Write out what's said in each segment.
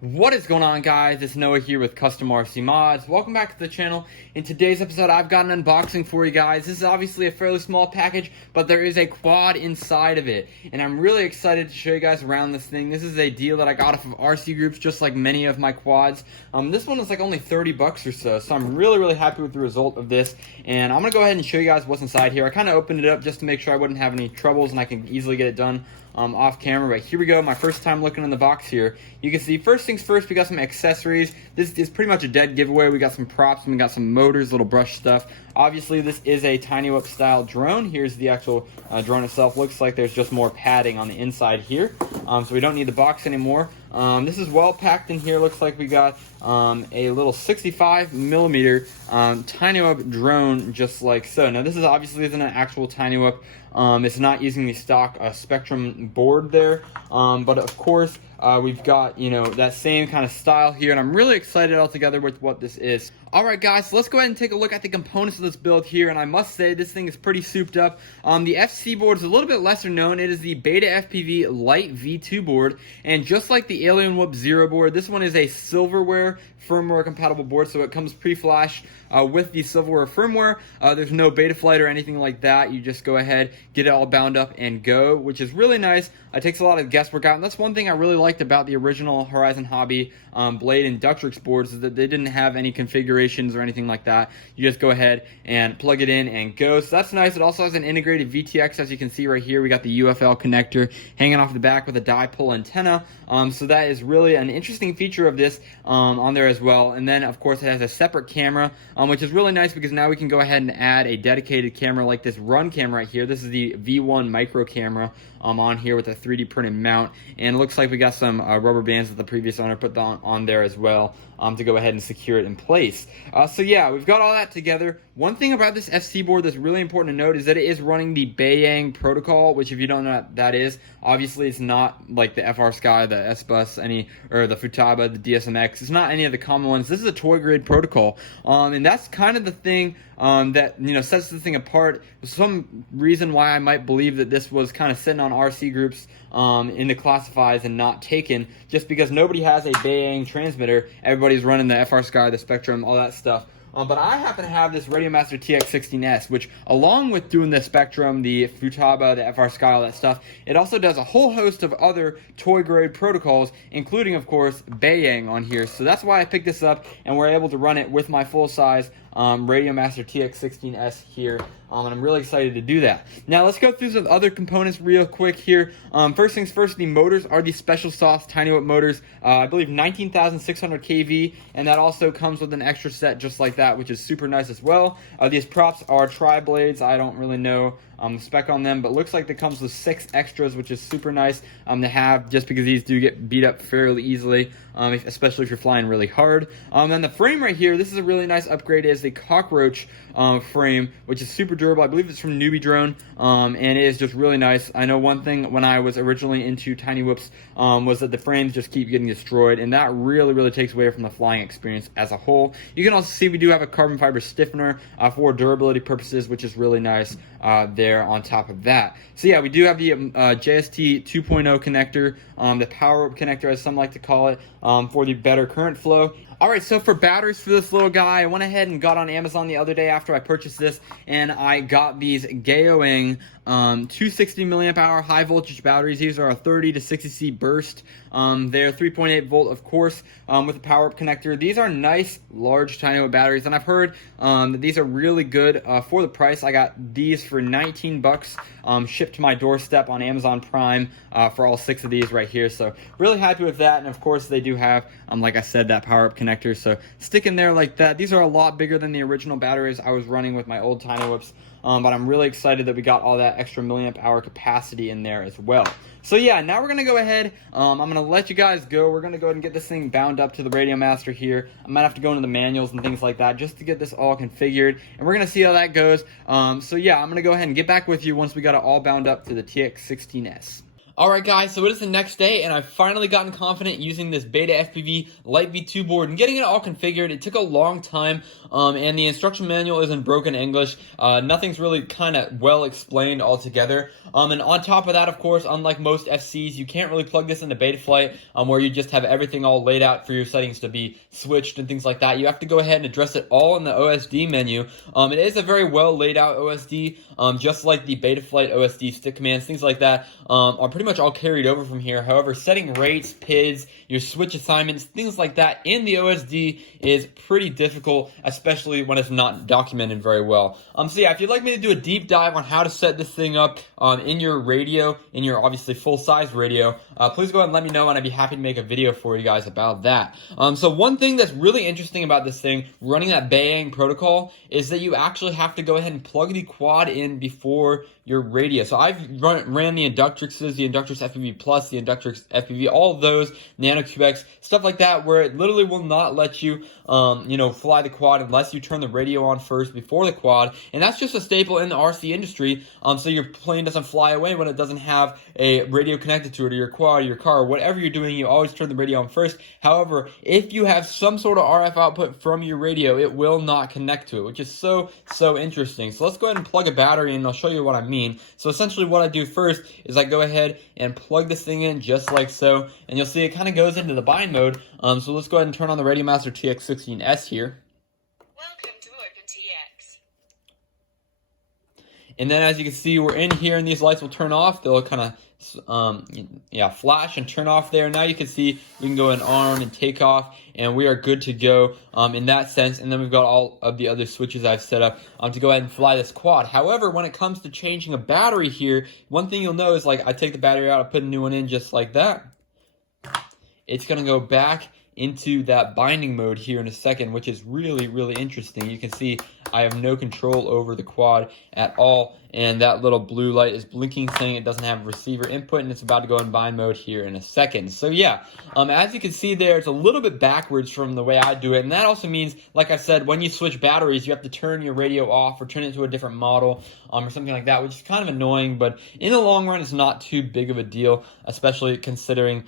What is going on, guys? It's Noah here with Custom RC Mods. Welcome back to the channel. In today's episode, I've got an unboxing for you guys. This is obviously a fairly small package, but there is a quad inside of it, and I'm really excited to show you guys around this thing. This is a deal that I got off of RC Groups, just like many of my quads. This one was like only 30 bucks or so, so I'm really happy with the result of this, and I'm gonna go ahead and show you guys what's inside here. I kind of opened it up just to make sure I wouldn't have any troubles and I can easily get it done off camera, but here we go. My first time looking in the box here. You can see, first things first, we got some accessories. This is pretty much a dead giveaway. We got some props and we got some motors, little brush stuff. Obviously, this is a Tiny Whip style drone. Here's the actual drone itself. Looks like there's just more padding on the inside here, so we don't need the box anymore. This is well packed in here. Looks like we got a little 65mm Tiny Whip drone, just like so. Now, this is obviously isn't an actual Tiny Whip. It's not using the stock Spectrum board there, but of course we've got, you know, that same kind of style here, and I'm really excited altogether with what this is. Alright guys, so let's go ahead and take a look at the components of this build here, and I must say this thing is pretty souped up. The FC board is a little bit lesser known. It is the BetaFPV Lite V2 board, and just like the Alien Whoop Zero board, this one is a silverware firmware compatible board, so it comes pre-flash with the silverware firmware. There's no Betaflight or anything like that. You just go ahead, get it all bound up and go, which is really nice. It takes a lot of guesswork out, and that's one thing I really liked about the original Horizon Hobby Blade and Ductrix boards, is that they didn't have any configurations or anything like that. You just go ahead and plug it in and go, so that's nice. It also has an integrated VTX, as you can see right here. We got the UFL connector hanging off the back with a dipole antenna, so that is really an interesting feature of this on there as well. And then of course it has a separate camera, which is really nice because now we can go ahead and add a dedicated camera like this run camera right here. This is the V1 micro camera on here with a 3D printed mount, and it looks like we got some rubber bands that the previous owner put on there as well to go ahead and secure it in place. So yeah, we've got all that together. One thing about this FC board that's really important to note is that it is running the Bayang protocol, which if you don't know what that is, obviously it's not like the FR Sky, the S-Bus, or the Futaba, the DSMX. It's not any of the common ones. This is a toy grade protocol, and that's kind of the thing that, you know, sets this thing apart. There's some reason why I might believe that this was kind of sitting on RC Groups in the classifies and not taken, just because nobody has a Bayang transmitter. Everybody's running the FR Sky, the Spectrum, all that stuff. But I happen to have this Radiomaster TX16S, which, along with doing the Spectrum, the Futaba, the FR Sky, all that stuff, it also does a whole host of other toy-grade protocols, including, of course, Bayang on here. So that's why I picked this up, and we're able to run it with my full-size Radiomaster TX16S here, and I'm really excited to do that. Now let's go through some other components real quick here. First things first, the motors are the special sauce Tiny Whip motors. I believe 19,600 kV, and that also comes with an extra set just like that, which is super nice as well. These props are tri-blades. I don't really know the spec on them, but looks like it comes with 6 extras, which is super nice to have, just because these do get beat up fairly easily, especially if you're flying really hard. Then the frame right here, this is a really nice upgrade. It is the Cockroach frame, which is super durable. I believe it's from Newbie Drone, and it is just really nice. I know one thing when I was originally into Tiny Whips was that the frames just keep getting destroyed, and that really takes away from the flying experience as a whole. You can also see we do have a carbon fiber stiffener for durability purposes, which is really nice there on top of that. So yeah, we do have the JST 2.0 connector, the power connector as some like to call it, for the better current flow. Alright, so for batteries for this little guy, I went ahead and got on Amazon the other day after I purchased this, and I got these Gaoing 260 milliamp hour high voltage batteries. These are a 30 to 60C burst. They're 3.8 volt, of course, with a power up connector. These are nice, large Tiny Whip batteries, and I've heard that these are really good for the price. I got these for 19 bucks, shipped to my doorstep on Amazon Prime for all 6 of these right here. So really happy with that, and of course they do have, like I said, that power up connector. So stick in there like that. These are a lot bigger than the original batteries I was running with my old Tiny Whips. But I'm really excited that we got all that extra milliamp hour capacity in there as well. So yeah, now we're going to go ahead, I'm going to let you guys go. We're going to go ahead and get this thing bound up to the Radiomaster here. I might have to go into the manuals and things like that just to get this all configured, and we're going to see how that goes. So yeah, I'm going to go ahead and get back with you once we got it all bound up to the TX16S. Alright guys, so it is the next day and I've finally gotten confident using this BetaFPV Lite V2 board and getting it all configured. It took a long time and the instruction manual is in broken English. Nothing's really kind of well explained altogether. And on top of that, of course, unlike most FCs, you can't really plug this into Betaflight where you just have everything all laid out for your settings to be switched and things like that. You have to go ahead and address it all in the OSD menu. It is a very well laid out OSD, just like the Betaflight OSD stick commands, things like that are pretty much all carried over from here. However, setting rates, PIDs, your switch assignments, things like that in the OSD is pretty difficult, especially when it's not documented very well. So yeah, if you'd like me to do a deep dive on how to set this thing up in your radio, in your obviously full-size radio, please go ahead and let me know and I'd be happy to make a video for you guys about that. So one thing that's really interesting about this thing, running that Bayang protocol, is that you actually have to go ahead and plug the quad in before your radio. So I've ran the Inductrixes, the Inductrix FPV Plus, the Inductrix FPV, all of those, NanoQX, stuff like that, where it literally will not let you, fly the quad unless you turn the radio on first before the quad. And that's just a staple in the RC industry. So your plane doesn't fly away when it doesn't have a radio connected to it, or your quad, or your car, or whatever you're doing, you always turn the radio on first. However, if you have some sort of RF output from your radio, it will not connect to it, which is so interesting. So let's go ahead and plug a battery in and I'll show you what I mean. So essentially what I do first is I go ahead and plug this thing in just like so, and you'll see it kind of goes into the bind mode. So let's go ahead and turn on the RadioMaster TX16S here. Welcome to OpenTX. And then as you can see, we're in here and these lights will turn off. They'll kind of flash and turn off there. Now you can see we can go in arm and take off and we are good to go in that sense. And then we've got all of the other switches I've set up to go ahead and fly this quad. However, when it comes to changing a battery here, one thing you'll know is, like, I take the battery out, I put a new one in just like that. It's going to go back into that binding mode here in a second, which is really interesting. You can see I have no control over the quad at all, and that little blue light is blinking saying it doesn't have receiver input, and it's about to go in bind mode here in a second. So yeah, as you can see there, it's a little bit backwards from the way I do it, and that also means, like I said, when you switch batteries, you have to turn your radio off or turn it to a different model or something like that, which is kind of annoying, but in the long run, it's not too big of a deal, especially considering,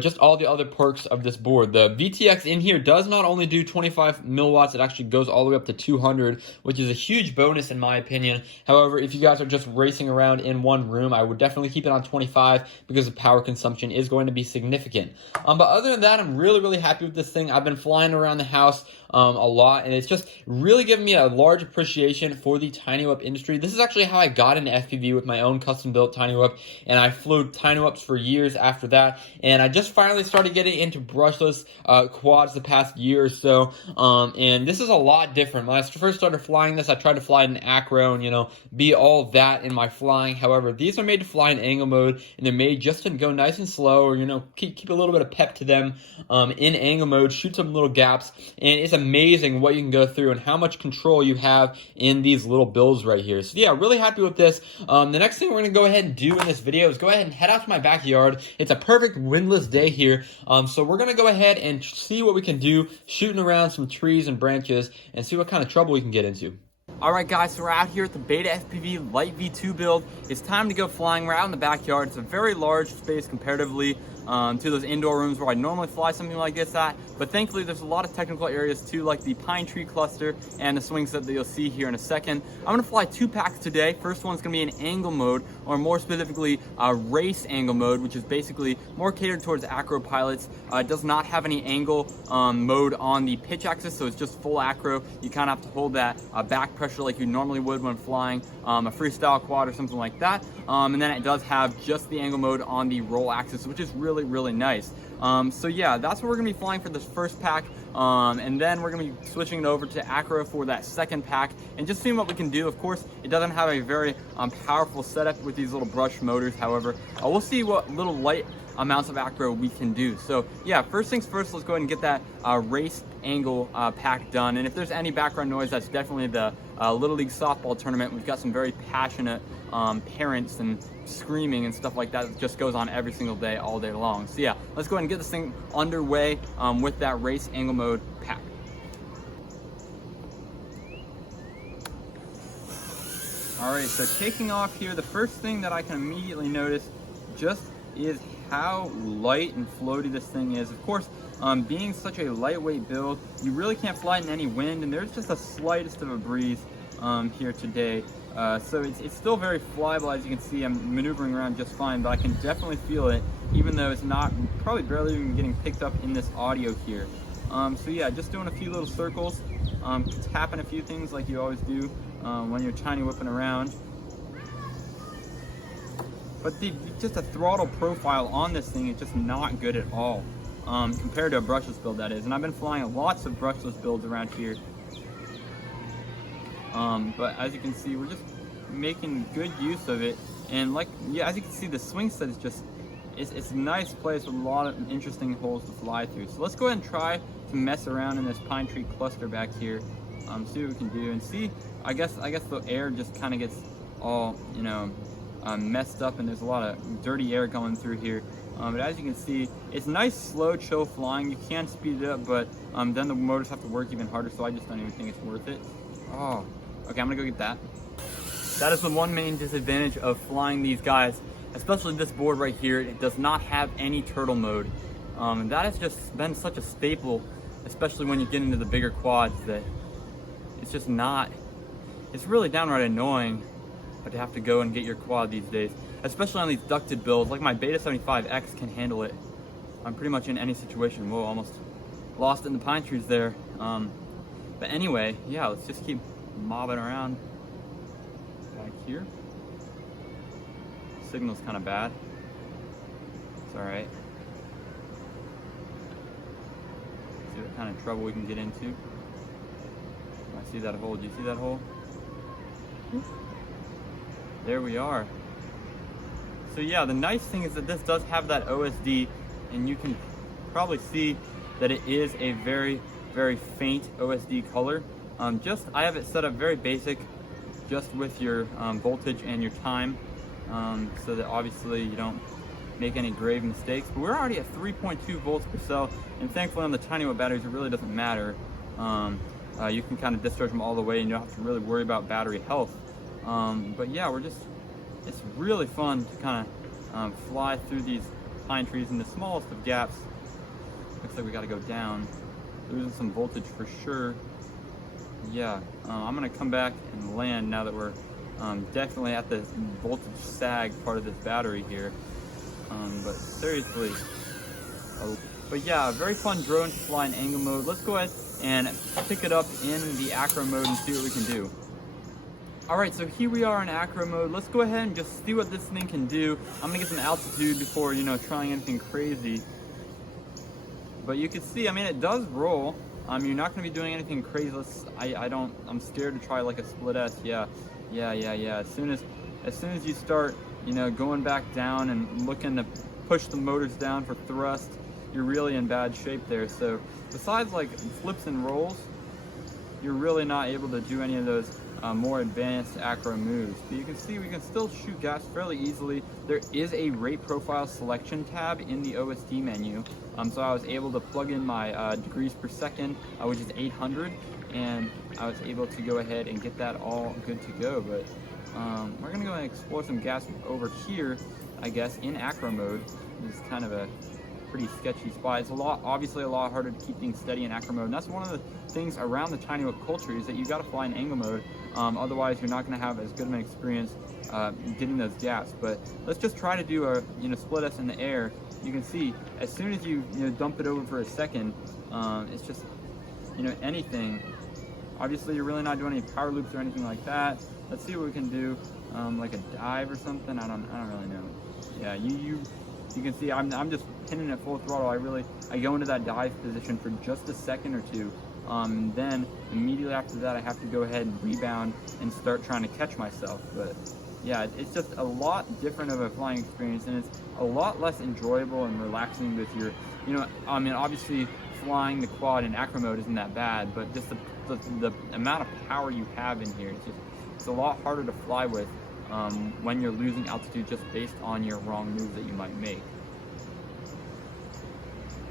just all the other perks of this board. The VTX in here does not only do 25 milliwatts, it actually goes all the way up to 200, which is a huge bonus in my opinion. However, if you guys are just racing around in one room, I would definitely keep it on 25 because the power consumption is going to be significant. But other than that, I'm really happy with this thing. I've been flying around the house a lot, and it's just really given me a large appreciation for the tiny whip industry. This is actually how I got into FPV, with my own custom built tiny whip, and I flew tiny whips for years after that, and I just finally started getting into brushless quads the past year or so, and this is a lot different. When I first started flying this, I tried to fly in acro and be all that in my flying. However, these are made to fly in angle mode, and they're made just to go nice and slow, or keep a little bit of pep to them in angle mode, shoot some little gaps, and it's amazing what you can go through and how much control you have in these little builds right here. So yeah, really happy with this. The next thing we're going to go ahead and do in this video is go ahead and head out to my backyard. It's a perfect windless day here, so we're going to go ahead and see what we can do shooting around some trees and branches and see what kind of trouble we can get into. Alright guys, so we're out here at the BetaFPV Lite V2 build. It's time to go flying. We're out in the backyard. It's a very large space comparatively to those indoor rooms where I normally fly something like this at, but thankfully there's a lot of technical areas too, like the pine tree cluster and the swing set that you'll see here in a second. I'm going to fly two packs today. First one's going to be in angle mode, or more specifically race angle mode, which is basically more catered towards acro pilots. It does not have any angle mode on the pitch axis, so it's just full acro. You kind of have to hold that back pressure like you normally would when flying a freestyle quad or something like that. And then it does have just the angle mode on the roll axis, which is really nice. So yeah, that's what we're gonna be flying for this first pack, and then we're gonna be switching it over to acro for that second pack and just seeing what we can do. Of course, it doesn't have a very powerful setup with these little brush motors. However, we'll see what little light amounts of acro we can do. So yeah, first things first, let's go ahead and get that race angle pack done. And if there's any background noise, that's definitely the Little League softball tournament. We've got some very passionate parents and screaming and stuff like that. It just goes on every single day, all day long. So yeah, let's go ahead and get this thing underway with that race angle mode pack. All right, so taking off here, the first thing that I can immediately notice just is how light and floaty this thing is. Of course, being such a lightweight build, you really can't fly in any wind, and there's just the slightest of a breeze here today. So it's still very flyable. As you can see, I'm maneuvering around just fine, but I can definitely feel it, even though it's not, probably barely even getting picked up in this audio here. So yeah, just doing a few little circles, tapping a few things like you always do when you're tiny whipping around. But just the throttle profile on this thing is just not good at all, compared to a brushless build, that is. And I've been flying lots of brushless builds around here. But as you can see, we're just making good use of it. And like, yeah, as you can see, the swing set is just, it's a nice place with a lot of interesting holes to fly through. So let's go ahead and try to mess around in this pine tree cluster back here. See what we can do, and see, I guess the air just kind of gets all, you know, messed up, and there's a lot of dirty air going through here. But as you can see, it's nice, slow, chill flying. You can speed it up, but then the motors have to work even harder, so I just don't even think it's worth it. Oh, okay, I'm gonna go get that. That is the one main disadvantage of flying these guys, especially this board right here. It does not have any turtle mode. And that has just been such a staple, especially when you get into the bigger quads, that it's just not, it's really downright annoying to have to go and get your quad these days, especially on these ducted builds. Like my BetaFPV can handle it. I'm pretty much in any situation. Whoa, almost lost in the pine trees there. But anyway, yeah, let's just keep mobbing around back here. Signal's kind of bad. It's all right. See what kind of trouble we can get into. I see that hole. Do you see that hole? There we are. So yeah, the nice thing is that this does have that OSD, and you can probably see that it is a very, very faint OSD color. I have it set up very basic, just with your voltage and your time, so that obviously you don't make any grave mistakes. But we're already at 3.2 volts per cell, and thankfully on the tiny watt batteries it really doesn't matter. You can kind of discharge them all the way, and you don't have to really worry about battery health. But yeah, it's really fun to kind of fly through these pine trees in the smallest of gaps. Looks like we got to go down. Losing some voltage for sure. Yeah, I'm gonna come back and land now that we're definitely at the voltage sag part of this battery here. But seriously, but yeah, very fun drone to fly in angle mode. Let's go ahead and pick it up in the acro mode and see what we can do. Alright, so here we are in acro mode. Let's go ahead and just see what this thing can do. I'm gonna get some altitude before, you know, trying anything crazy. But you can see, I mean, it does roll. You're not gonna be doing anything crazy. I'm scared to try like a split S. Yeah. As soon as you start, you know, going back down and looking to push the motors down for thrust, you're really in bad shape there. So besides like flips and rolls, you're really not able to do any of those more advanced acro moves. But you can see we can still shoot gas fairly easily. There is a rate profile selection tab in the OSD menu, so I was able to plug in my degrees per second, which is 800, and I was able to go ahead and get that all good to go. But we're gonna go and explore some gas over here, I guess, in acro mode. This is kind of a pretty sketchy spot. It's obviously a lot harder to keep things steady in acro mode, and that's one of the things around the tiny whip culture, is that you got to fly in angle mode. Otherwise, you're not going to have as good of an experience getting those gaps. But let's just try to do a split S in the air. You can see as soon as you dump it over for a second, it's just anything. Obviously, you're really not doing any power loops or anything like that. Let's see what we can do, like a dive or something. I don't really know. Yeah, you can see I'm just pinning at full throttle. I go into that dive position for just a second or two. And then immediately after that, I have to go ahead and rebound and start trying to catch myself. But yeah, it's just a lot different of a flying experience, and it's a lot less enjoyable and relaxing with your, I mean, obviously flying the quad in acro mode isn't that bad, but just the amount of power you have in here, it's a lot harder to fly with when you're losing altitude just based on your wrong moves that you might make.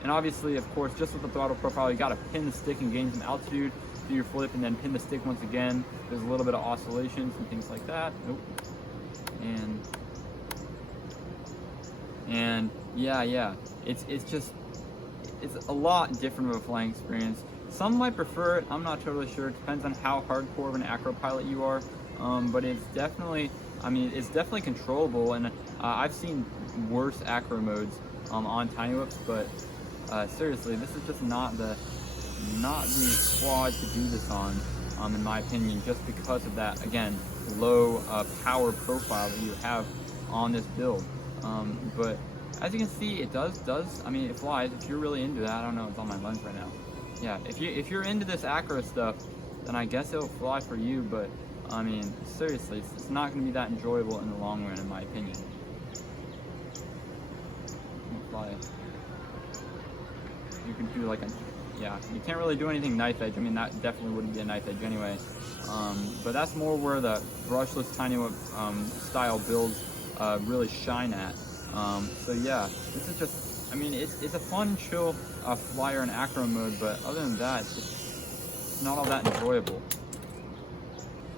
And obviously, of course, just with the throttle profile, you got to pin the stick and gain some altitude, do your flip, and then pin the stick once again. There's a little bit of oscillations and things like that. Nope. And And yeah, it's a lot different of a flying experience. Some might prefer it. I'm not totally sure. It depends on how hardcore of an acro pilot you are. But it's definitely, I mean, it's definitely controllable. And I've seen worse acro modes on tiny whips. But seriously, this is just not the quad to do this on, in my opinion, just because of that, again, low power profile that you have on this build. But as you can see, it does, I mean, it flies. If you're really into that, I don't know, it's on my lens right now. Yeah, if you're into this acro stuff, then I guess it'll fly for you, but I mean, seriously, it's not going to be that enjoyable in the long run, in my opinion. Fly. You can do like a, yeah, you can't really do anything knife edge. I mean, that definitely wouldn't be a knife edge anyway. But that's more where the brushless tiny whip style builds really shine at. So yeah, this is just, I mean, it's a fun, chill flyer in acro mode, but other than that, it's not all that enjoyable.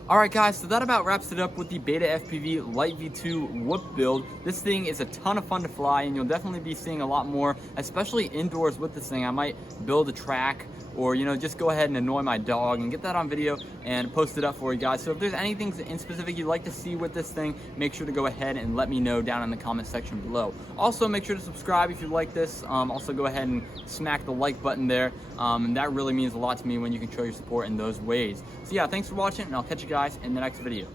Alright guys, so that about wraps it up with the BetaFPV Lite V2 whoop build. This thing is a ton of fun to fly, and you'll definitely be seeing a lot more, especially indoors with this thing. I might build a track, or you know, just go ahead and annoy my dog and get that on video and post it up for you guys. So if there's anything in specific you'd like to see with this thing, make sure to go ahead and let me know down in the comment section below. Also, make sure to subscribe if you like this. Also go ahead and smack the like button there. And that really means a lot to me when you can show your support in those ways. So yeah, thanks for watching, and I'll catch you guys in the next video.